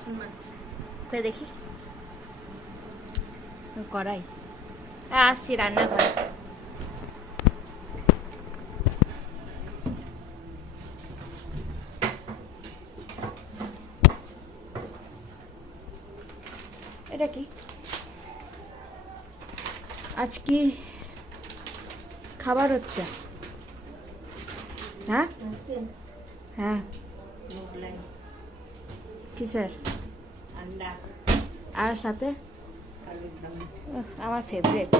বাসন মাজছে তা দেখি। কড়াই। হ্যাঁ আসছি রান্না করে এটা কি? আজ কি খাবার হচ্ছে? হ্যাঁ? হ্যাঁ। কিসের? আন্ডা আর সাথে? আমার ফেভারিট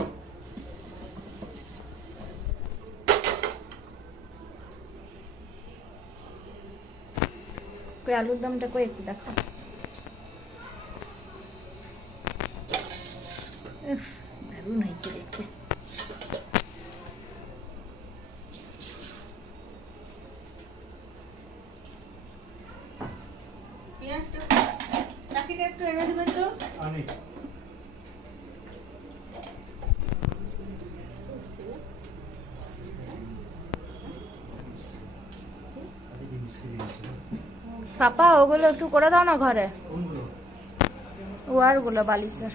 কই আলুর দমটা কই একটু দেখো। দারুণ হয়েছে দেখতে। একটু এনে দেবেন তো? পাপা ওগুলো একটু করে দাও না ঘরে। কোনগুলো? ওয়ারগুলো বালিশের।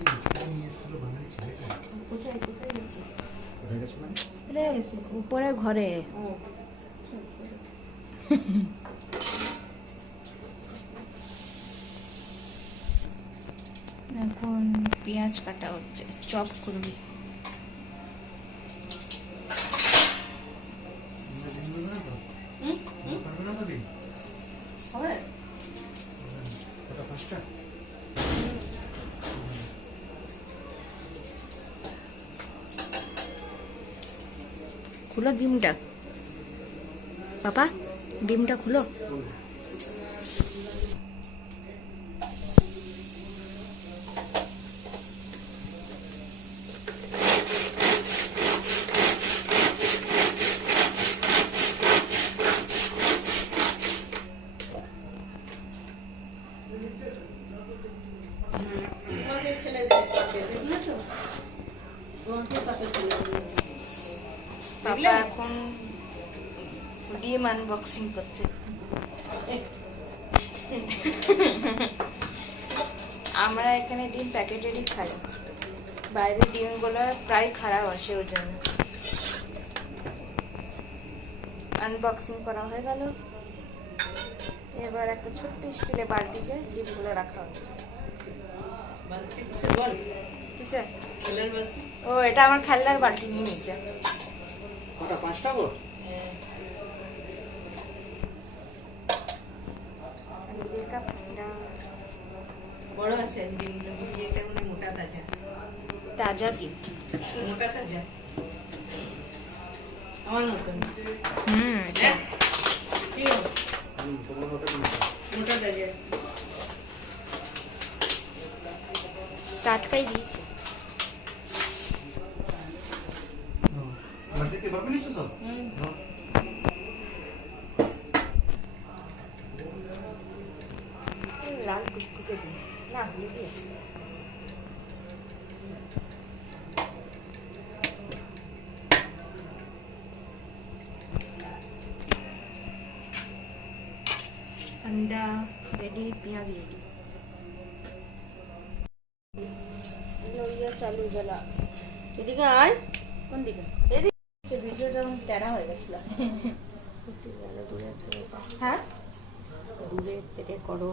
মিস্ত্রি নিয়ে এসেছিল বাঙালি ছেলেটা কোথায় কোথায় গেছে কোথায় গেছে মানে রে, উপরে ঘরে ও এখন পেঁয়াজ কাটা হচ্ছে চপ করবি। খুলো ডিমটা। পাপা ডিমটা খুলো। পাপা এখন ডিম আনবক্সিং করছে। আমরা এখানে ডিম প্যাকেটেরই খাই। বাইরের ডিমগুলো প্রায় খারাপ আসে ওই জন্য। আনবক্সিং করা হয়ে গেল। এবার একটা ছোট্ট স্টিলের বালতিতে ডিমগুলো রাখা হচ্ছে। বালতি কিসের বল কিসে খেলার বালতি? ও এটা আমার খেলনার বালতি নিয়ে নিয়েছে। কটা পাঁচটা গো? হ্যাঁ। বড় আছে মানে মোটা তাজা। তাজা মোটা তাজা। আমার মতন। হুম হ্যাঁ? টাটকাই দিয়েছে আমার দিতে পারবে নিচে চল লাল কুচকুচে দিন। না হলে চালু বেলা। এদিকে আয়। কোন দিকে? এদিকে। ভিডিওটা টেরা হয়ে গেছিল। হ্যাঁ? দূরে থেকে করো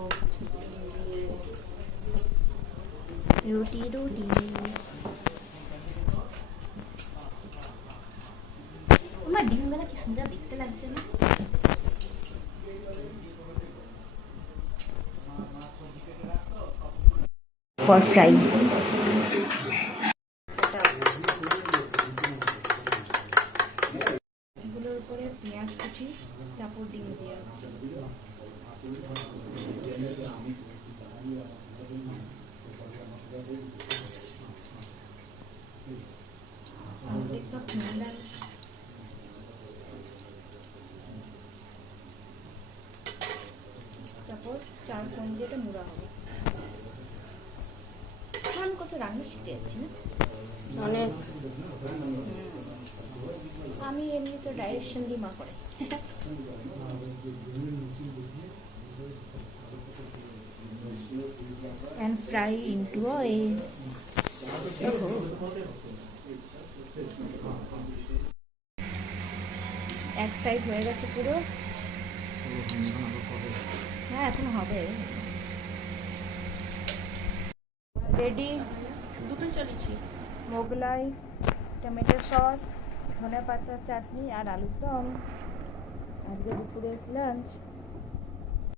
আমার ডিমগুলো কি সুন্দর দেখতে লাগছে না? ফর ফ্রাই এগুলোর উপরে পেঁয়াজ কুচি তারপর ডিম দেওয়া হচ্ছে অর্ধেক কাপ ঠান্ডা তারপর চার কোন দিয়ে এটা মুড়া হবে। আমি কত রান্না শিখে যাচ্ছি না? অনেক। আমি এমনি তো ডাইরেকশন দিয়ে মা করে। And fry into oil. এক সাইড হয়ে গেছে পুরো। হ্যাঁ এখন হবে। রেডি দুটো চলেছি। মোগলাই টমেটো সস ধনে পাতা চাটনি আর আলুর দম। আজকে দুপুরের লাঞ্চ